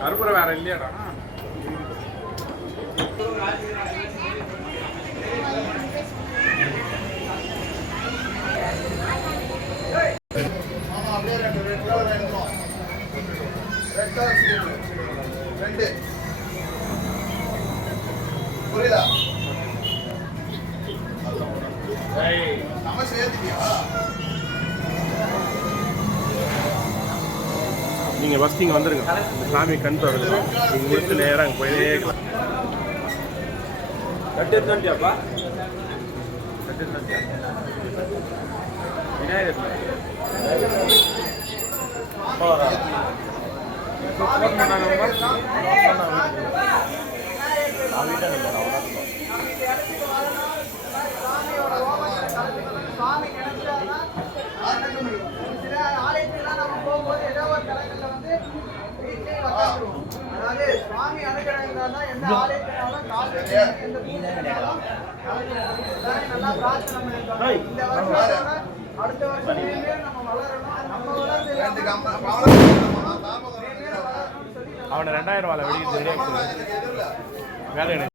கருப்புற வேற இல்லையாடா புரியல நம்ம சேர்த்துக்கியா நீங்கள் ஃபஸ்ட் இங்கே வந்துருங்க இந்த சாமி கண் தருது நீங்கள் முடிச்சு நேராக அங்கே போயிட்டே இருக்கலாம் கட்டு எடுத்துட்டியாப்பா கட்டு எடுத்துட்டியா விநாயகர் ஃபோன் பண்ணாங்கம்மா சுவாமி நினைச்சாதான் நடக்க முடியும். சில ஆலயத்துலாம் நம்ம போகும்போது ஏதோ ஒரு தலங்கள்ல வந்து வீட்டிலே உட்காந்துருவோம். அதாவது சுவாமி அனுகிரகம் தான் எந்த ஆலயத்தினாலும் காசு எந்த பூஜைனாலும் நல்லா பிரார்த்தனை பண்ணிருக்கோம். இந்த வருஷத்தோட அடுத்த வருஷத்துலேயுமே நம்ம வளரணும். நம்ம வளர்ந்து அவனை 2000 வாழை வெளியே வேலை